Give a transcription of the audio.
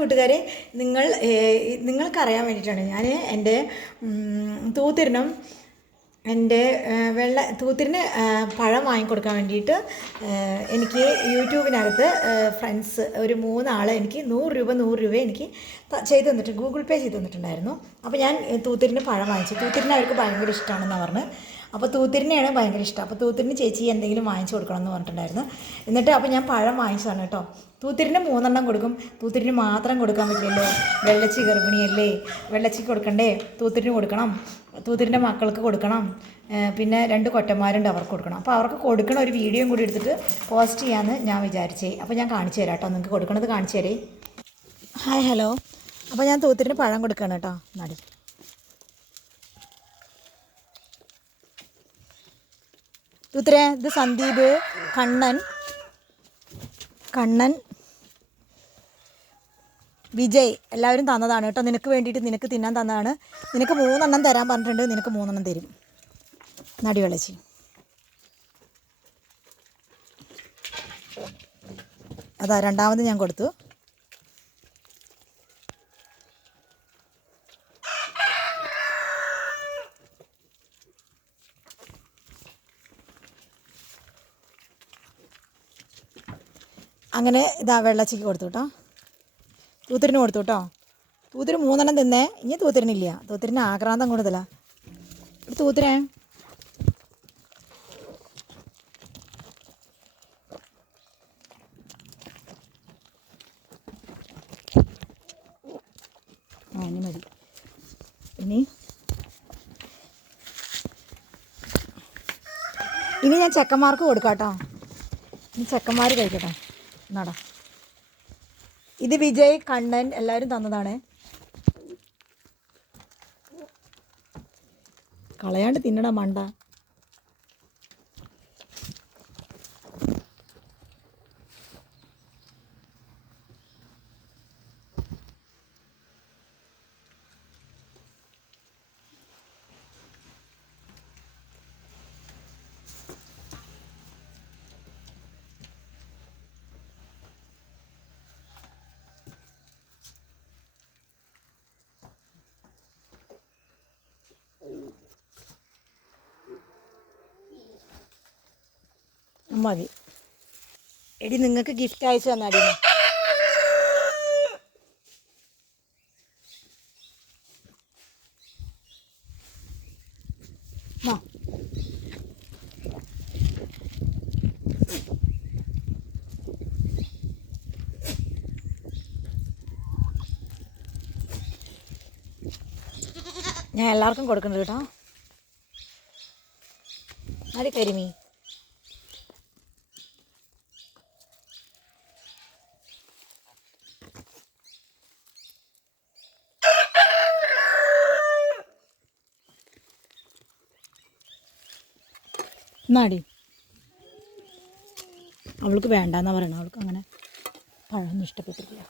കൂട്ടുകാരെ നിങ്ങൾ നിങ്ങൾക്കറിയാൻ വേണ്ടിയിട്ടാണ് ഞാൻ എന്റെ ഉം, തൂത്തിരിനും എന്റെ വെള്ള തൂത്തിരിന് ഏഹ്, പഴം വാങ്ങിക്കൊടുക്കാൻ വേണ്ടിയിട്ട് എനിക്ക് യൂട്യൂബിനകത്ത് ഫ്രണ്ട്സ് ഒരു മൂന്നാൾ എനിക്ക് നൂറ് രൂപ നൂറ് രൂപ എനിക്ക് ചെയ്തു തന്നിട്ട് ഗൂഗിൾ പേ ചെയ്ത് തന്നിട്ടുണ്ടായിരുന്നു. അപ്പോൾ ഞാൻ തൂത്തിരിന് പഴം വാങ്ങിച്ചു. തൂത്തിരിന് അവർക്ക് ഭയങ്കര ഇഷ്ടമാണെന്ന് പറഞ്ഞ്. അപ്പോൾ തൂത്തിരിനെയാണ് ഭയങ്കര ഇഷ്ടം. അപ്പോൾ തൂത്തിരിന് ചേച്ചി എന്തെങ്കിലും വാങ്ങിച്ചു കൊടുക്കണം എന്ന് പറഞ്ഞിട്ടുണ്ടായിരുന്നു. എന്നിട്ട് അപ്പോൾ ഞാൻ പഴം വാങ്ങിച്ചതാണ് കേട്ടോ. തൂത്തിരിന് മൂന്നെണ്ണം കൊടുക്കും. തൂത്തിരിന് മാത്രം കൊടുക്കാൻ പറ്റില്ലല്ലോ. വെള്ളച്ചി ഗർഭിണിയല്ലേ? വെള്ളച്ചി കൊടുക്കണ്ടേ? തൂത്തിരിന് കൊടുക്കണം. തൂത്തിരിന്റെ മക്കൾക്ക് കൊടുക്കണം. പിന്നെ രണ്ട് കൊറ്റന്മാരുണ്ട് അവർക്ക് കൊടുക്കണം. അപ്പോൾ അവർക്ക് കൊടുക്കണ ഒരു വീഡിയോയും കൂടി എടുത്തിട്ട് പോസ്റ്റ് ചെയ്യാമെന്ന് ഞാൻ വിചാരിച്ചേ. അപ്പോൾ ഞാൻ കാണിച്ചു തരാം കേട്ടോ. നിങ്ങൾക്ക് കൊടുക്കണത് കാണിച്ചു തരേ. Hi hello. അപ്പോൾ ഞാൻ തൂത്തിരിന് പഴം കൊടുക്കുകയാണ് കേട്ടോ. നടി തൂത്തിരേ ഇത് സന്ദീപ് കണ്ണൻ. കണ്ണൻ വിജയ് എല്ലാവരും തന്നതാണ് കേട്ടോ. നിനക്ക് വേണ്ടിയിട്ട് നിനക്ക് തിന്നാൻ തന്നതാണ്. നിനക്ക് മൂന്നെണ്ണം തരാൻ പറഞ്ഞിട്ടുണ്ട്. നിനക്ക് മൂന്നെണ്ണം തരും. നടിവെളച്ചി അതാ രണ്ടാമത് ഞാൻ കൊടുത്തു. അങ്ങനെ ഇതാ വെള്ളച്ചിക്ക് കൊടുത്തു കേട്ടോ. തൂത്തിരിന് കൊടുത്തു കേട്ടോ. തൂത്തിരി മൂന്നെണ്ണം തിന്നേ. ഇനി തൂത്തിരിനില്ല. തൂത്തിരിന് ആക്രാന്തം കൂടുതലാ. ഒരു തൂത്തിരേ. ഇനി മതി. ഇനി. ഇനി ഞാൻ ചെക്കന്മാർക്ക് കൊടുക്കാം കേട്ടോ. ഇനി ചെക്കന്മാർ കഴിക്കട്ടെ. എന്നാടാ ഇത് വിജയ് കണ്ണൻ എല്ലാവരും തന്നതാണ്. കളയാണ്ട് തിന്നണ മണ്ട. മതി. എടി നിങ്ങൾക്ക് ഗിഫ്റ്റ് അയച്ചു തന്നാടി. ഞാൻ എല്ലാവർക്കും കൊടുക്കുന്നുണ്ട് കേട്ടോ. അടി കരിമീ എന്നാടി അവൾക്ക് വേണ്ടെന്നാണ് പറയണത് അവൾക്ക് അങ്ങനെ പഴമൊന്നും ഇഷ്ടപ്പെട്ടിട്ടില്ല.